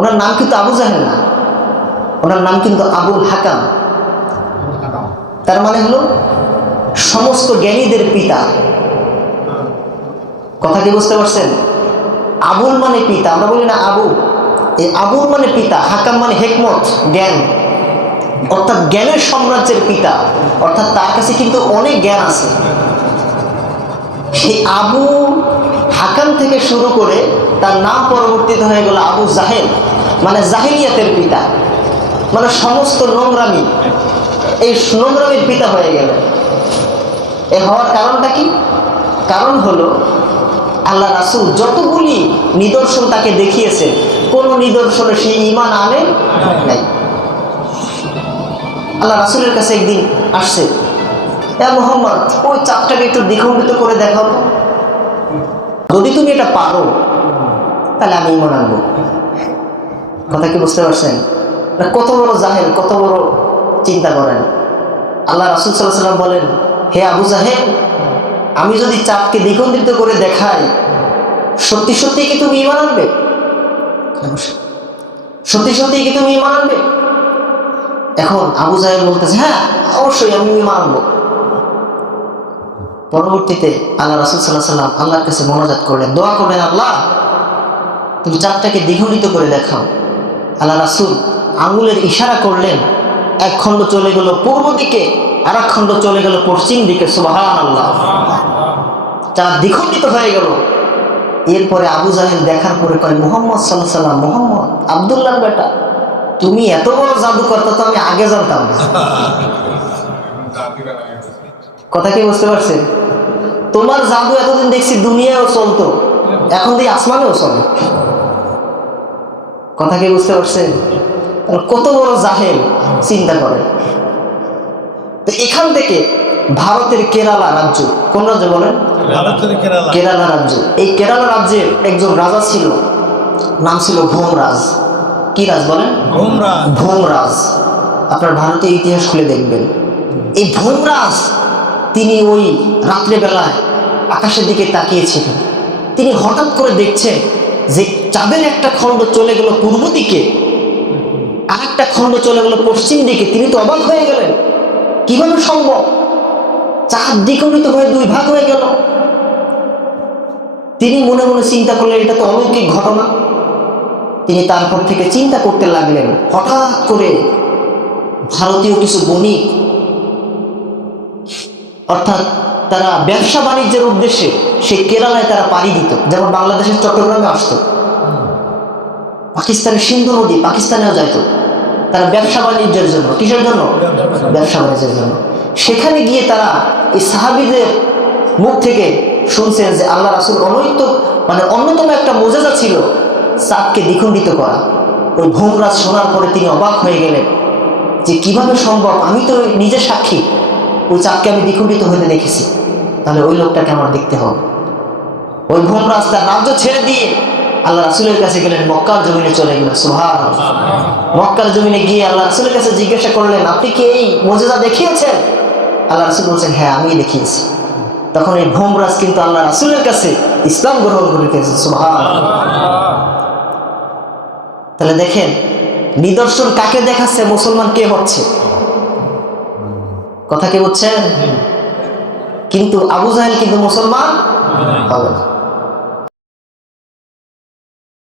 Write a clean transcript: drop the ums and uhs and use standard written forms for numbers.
ওনার নাম কিন্তু আবু জাহেল না, ওনার নাম কিন্তু আবুল হাকাম। তার মানে হলো সমস্ত জ্ঞানীদের পিতা। কথা কি বুঝতে পারছেন? আবুল মানে পিতা, আমরা বলি না আবু, এই আবুল মানে পিতা, হাকাম মানে হেকমত, জ্ঞান, অর্থাৎ জ্ঞানের সাম্রাজ্যের পিতা, অর্থাৎ তার কাছে কিন্তু অনেক জ্ঞান আছে। সেই আবু হাকাম থেকে শুরু করে তার নাম পরবর্তীতে হয়ে গেল আবু জাহেল, মানে জাহিলিয়াতের পিতা, মানে সমস্ত নোংরামি, এই নোংরামির পিতা হয়ে গেল। এ হওয়ার কারণটা কি? কারণ হলো আল্লাহ রাসূল যতগুলি নিদর্শন তাকে দেখিয়েছে, কোন নিদর্শনে সে ঈমান আনে নাই। আল্লাহ রাসূলের কাছে একদিন আসছে, এ মুহাম্মদ, ওই চাঁদটাকে একটু দ্বিখণ্ডিত করে দেখাও তো, যদি তুমি এটা পারো তাহলে আমি ঈমান আনবো। কথা কি বুঝতে পারছেন? কত বড় জাহেল, কত বড় চিন্তা করেন। আল্লাহ রাসূল সাল্লাল্লাহু আলাইহি ওয়াসাল্লাম বলেন, হে আবু জাহেল, আমি যদি চাঁদকে দ্বিখণ্ডিত করে দেখাই, সত্যি সত্যি কি তুমি ঈমান আনবে? সত্যি সত্যি কি তুমি ঈমান আনবে? এখন আবু জাহেল বলতেছে, হ্যাঁ অবশ্যই আমি ঈমান আনবো। পরবর্তীতে আল্লাহ রাসূল সাল্লাল্লাহু আলাইহি ওয়াসাল্লাম আল্লাহর কাছে মোনাজাত করলেন, দোয়া করলেন, আল্লাহ তুমি চাঁদটাকে দ্বিখণ্ডিত করে দেখাও। আল্লাহ রাসূল আঙুলের ইশারা করলেন, এক খণ্ড চলে গেল পূর্ব দিকে, আর এক খণ্ড চলে গেল পশ্চিম দিকে। সুবহানাল্লাহ, চাঁদ দ্বিখণ্ডিত হয়ে গেল। এরপরে আবু জাহেল দেখার পরে কয়, মুহাম্মদ সাল্লাল্লাহু আলাইহি ওয়াসাল্লাম, মুহাম্মদ আব্দুল্লাহর বেটা, তুমি এত বড় জাদুকর তো আমি আগে জানতাম না। কথা কি বুঝতে পারছেন? তোমার জাদু এতদিন দেখছি দুনিয়াও চলতো, এখন দিয়ে আসমানেও চলে। কথা কি বুঝতে পারছেন? কত বড় জাহেল, চিন্তা করেন। তো এখান থেকে ভারতের কেরালা রাজ্য, কোন রাজ্য বলেন? কেরালা রাজ্য। এই কেরালা রাজ্যের একজন রাজা ছিল, নাম ছিল ভোমরাজ। কি রাজ বলেন? ভোমরাজ। আপনার ভারতের ইতিহাস খুলে দেখবেন, এই ভোমরাজ তিনি ওই রাত্রেবেলায় আকাশের দিকে তাকিয়েছিলেন। তিনি হঠাৎ করে দেখছেন যে চাঁদের একটা খণ্ড চলে গেল পূর্ব দিকে, আর একটা খণ্ড চলে গেল পশ্চিম দিকে। তিনি তো অবাক হয়ে গেলেন, কিভাবে সম্ভব? চাঁদ দ্বিখণ্ডিত হয়ে দুই ভাগ হয়ে গেল। তিনি মনে মনে চিন্তা করলেন, এটা তো অলৌকিক ঘটনা। তিনি তারপর থেকে চিন্তা করতে লাগলেন, হঠাৎ করে ভারতীয় কিছু বণিক, অর্থাৎ তারা ব্যবসা বাণিজ্যের উদ্দেশ্যে সেই কেরালায় তারা পাড়ি দিত, যেমন বাংলাদেশের চট্টগ্রামে আসতো, পাকিস্তানের সিন্ধু নদী পাকিস্তানেও যাইত, তারা ব্যবসা বাণিজ্যের জন্য। কিসের জন্য? ব্যবসা বাণিজ্যের জন্য। সেখানে গিয়ে তারা এই সাহাবীদের মুখ থেকে শুনছেন যে আল্লাহ রাসূল অন্যতম একটা মুজিজা ছিল চাঁদকে দ্বিখণ্ডিত করা। ওই ভোমরাজ শোনার পরে তিনি অবাক হয়ে গেলেন যে কিভাবে সম্ভব, আমি তো নিজে সাক্ষী, ওই চাঁদকে আমি দ্বিখণ্ডিত হতে দেখেছি, তাহলে ওই লোকটাকে আমার দেখতে হবে। ওই ভোমরাজ তার রাজ্য ছেড়ে দিয়ে আল্লাহ রাসূলের কাছে গেলেন, মক্কার জমিনে চলে গেলেন। সুবহানাল্লাহ। মক্কার জমিনে গিয়ে আল্লাহ রাসূলের কাছে জিজ্ঞাসা করলেন, আপনি কি এই মুজিজা দেখিয়েছেন? আল্লাহ রাসূল বলছেন, হ্যাঁ আমি দেখিয়েছি। তখন এই ভোমরাজ কিন্তু আল্লাহ রাসূলের কাছে ইসলাম গ্রহণ করে ফেলেছে। সুবহানাল্লাহ। তাহলে দেখেন নিদর্শন কাকে দেখাচ্ছে, মুসলমান কে হচ্ছে। কথা কি বুঝছেন? কিন্তু আবু জাহেল কিন্তু মুসলমান হবে না।